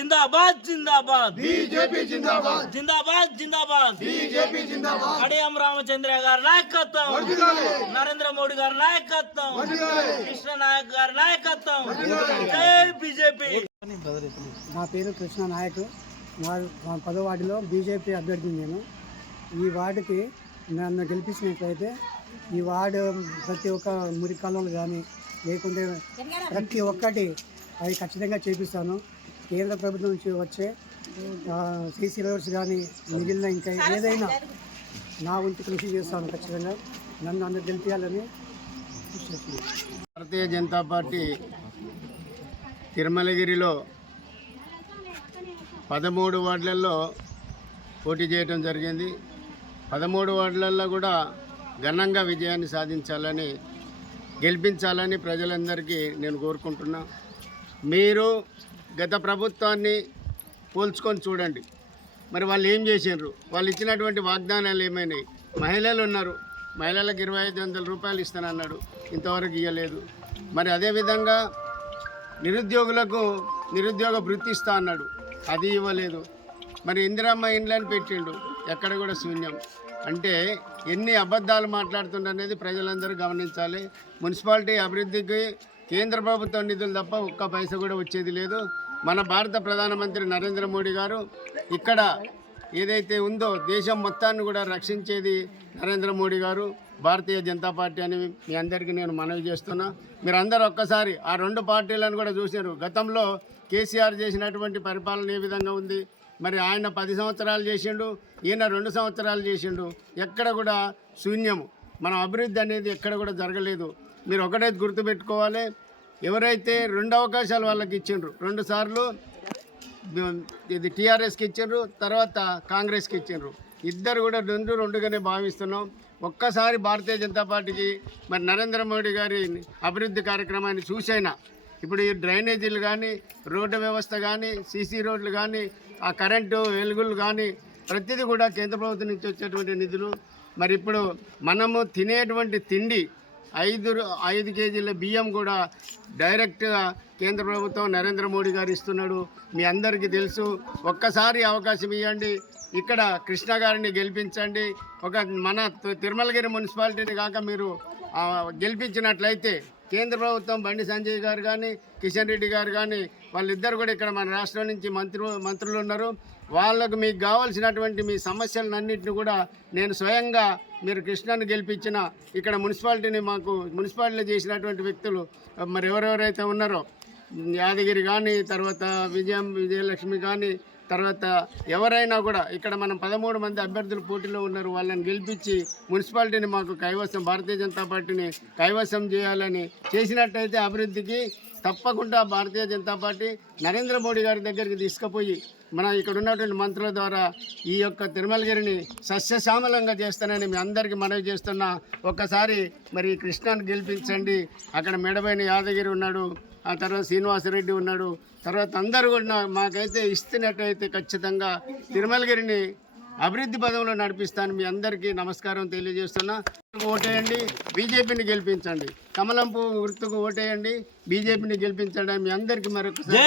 జిందాబాద్ జిందాబాద్. బీజేపీ జిందాబాద్. జిందాబాద్ జిందాబాద్. బీజేపీ జిందాబాద్. కడియం రామచంద్ర గారి నాయకత్వం. నరేంద్ర మోడీ గారి నాయకత్వం. కృష్ణ నాయక్ గారి నాయకత్వం. జై బీజేపీ. నా పేరు కృష్ణ నాయక్. నా మా పదో వార్డులో బీజేపీ అభ్యర్థిని నేను. ఈ వార్డుకి నన్ను గెలిపించినట్లయితే ఈ వార్డు ప్రతి ఒక్క మురికాలంలో కానీ లేకుంటే ప్రతి ఒక్కటి అది ఖచ్చితంగా చేపిస్తాను. కేంద్ర ప్రభుత్వం నుంచి వచ్చే సీసీ లవర్స్ కానీ మిగిలిన ఇంకా ఏదైనా నా వంతు కృషి చేస్తాను ఖచ్చితంగా. నన్ను అందరు గెలిపించాలని భారతీయ జనతా పార్టీ తిరుమలగిరిలో పదమూడు వార్డులలో పోటీ చేయడం జరిగింది. పదమూడు వార్డులలో కూడా ఘనంగా విజయాన్ని సాధించాలని గెలిపించాలని ప్రజలందరికీ నేను కోరుకుంటున్నా. మీరు గత ప్రభుత్వాన్ని పోల్చుకొని చూడండి. మరి వాళ్ళు ఏం చేసిండ్రు? వాళ్ళు ఇచ్చినటువంటి వాగ్దానాలు ఏమైనాయి? మహిళలు ఉన్నారు. మహిళలకు ఇరవై ఐదు వందల రూపాయలు ఇస్తానన్నాడు ఇంతవరకు ఇవ్వలేదు మరి అదేవిధంగా నిరుద్యోగులకు నిరుద్యోగ వృత్తి ఇస్తా అన్నాడు. అది ఇవ్వలేదు. మరి ఇందిరమ్మ ఇండ్లని పెట్టిండు. ఎక్కడ కూడా శూన్యం. అంటే ఎన్ని అబద్ధాలు మాట్లాడుతుండనేది ప్రజలందరూ గమనించాలి. మున్సిపాలిటీ అభివృద్ధికి కేంద్ర ప్రభుత్వం నిధులు తప్ప ఒక్క పైస కూడా వచ్చేది లేదు. మన భారత ప్రధానమంత్రి నరేంద్ర మోడీ గారు ఇక్కడ ఏదైతే ఉందో దేశం మొత్తాన్ని కూడా రక్షించేది నరేంద్ర మోడీ గారు భారతీయ జనతా పార్టీ అని మీ అందరికీ నేను మనవి చేస్తున్నా. మీరు అందరూ ఒక్కసారి ఆ రెండు పార్టీలను కూడా చూశారు. గతంలో కేసీఆర్ చేసినటువంటి పరిపాలన ఏ విధంగా ఉంది? మరి ఆయన పది సంవత్సరాలు చేసిండు ఈయన రెండు సంవత్సరాలు చేసిండు. ఎక్కడ కూడా శూన్యము. మన అభివృద్ధి అనేది ఎక్కడ కూడా జరగలేదు. మీరు ఒకటైతే గుర్తుపెట్టుకోవాలి. ఎవరైతే రెండు అవకాశాలు వాళ్ళకి ఇచ్చిండ్రు రెండు సార్లు ఇది టీఆర్ఎస్కి ఇచ్చిండ్రు తర్వాత కాంగ్రెస్కి ఇచ్చిండ్రు. ఇద్దరు కూడా రెండు రెండుగానే భావిస్తున్నాం. ఒక్కసారి భారతీయ జనతా పార్టీకి మరి నరేంద్ర మోడీ గారి అభివృద్ధి కార్యక్రమాన్ని చూసైనా ఇప్పుడు ఈ డ్రైనేజీలు కానీ రోడ్డు వ్యవస్థ కానీ సీసీ రోడ్లు కానీ ఆ కరెంటు వెలుగులు కానీ ప్రతిదీ కూడా కేంద్ర ప్రభుత్వం నుంచి వచ్చేటువంటి నిధులు. మరి ఇప్పుడు మనము తినేటువంటి తిండి ఐదు ఐదు కేజీల బియ్యం కూడా డైరెక్ట్గా కేంద్ర ప్రభుత్వం నరేంద్ర మోడీ గారు ఇస్తున్నాడు. మీ అందరికీ తెలుసు. ఒక్కసారి అవకాశం ఇవ్వండి ఇక్కడ కృష్ణ గారిని గెలిపించండి. ఒక మన తిరుమలగిరి మున్సిపాలిటీని కాక మీరు గెలిపించినట్లయితే కేంద్ర ప్రభుత్వం బండి సంజయ్ గారు కానీ కిషన్ రెడ్డి గారు కానీ వాళ్ళిద్దరు కూడా ఇక్కడ మన రాష్ట్రం నుంచి మంత్రు మంత్రులు ఉన్నారు. వాళ్ళకు మీకు కావాల్సినటువంటి మీ సమస్యలన్నింటిని కూడా నేను స్వయంగా మీరు కృష్ణను గెలిపించిన ఇక్కడ మున్సిపాలిటీని మాకు మున్సిపాలిటీలో చేసినటువంటి వ్యక్తులు మరి ఎవరెవరైతే ఉన్నారో యాదగిరి కానీ తర్వాత విజయం విజయలక్ష్మి కానీ తర్వాత ఎవరైనా కూడా ఇక్కడ మనం పదమూడు మంది అభ్యర్థులు పోటీలో ఉన్నారు వాళ్ళని గెలిపించి మున్సిపాలిటీని మాకు కైవసం భారతీయ జనతా పార్టీని కైవసం చేయాలని చేసినట్టయితే అభివృద్ధికి తప్పకుండా భారతీయ జనతా పార్టీ నరేంద్ర మోడీ గారి దగ్గరికి తీసుకుపోయి మన ఇక్కడ ఉన్నటువంటి మంత్రుల ద్వారా ఈ యొక్క తిరుమలగిరిని సస్యశ్యామలంగా చేస్తానని మీ అందరికీ మనవి చేస్తున్నా. ఒక్కసారి మరి కృష్ణాన్ని గెలిపించండి. అక్కడ మెడపైన యాదగిరి ఉన్నాడు. ఆ తర్వాత శ్రీనివాసరెడ్డి ఉన్నాడు. తర్వాత అందరూ కూడా మాకైతే ఇస్తున్నట్టయితే ఖచ్చితంగా తిరుమలగిరిని అభివృద్ధి పదంలో నడిపిస్తాను మీ అందరికీ నమస్కారం తెలియజేస్తున్నా. ఓటేయండి. బీజేపీని గెలిపించండి. కమలం పువ్వు గుర్తుకు ఓటేయండి. బీజేపీని గెలిపించండి మీ అందరికీ మరొకసారి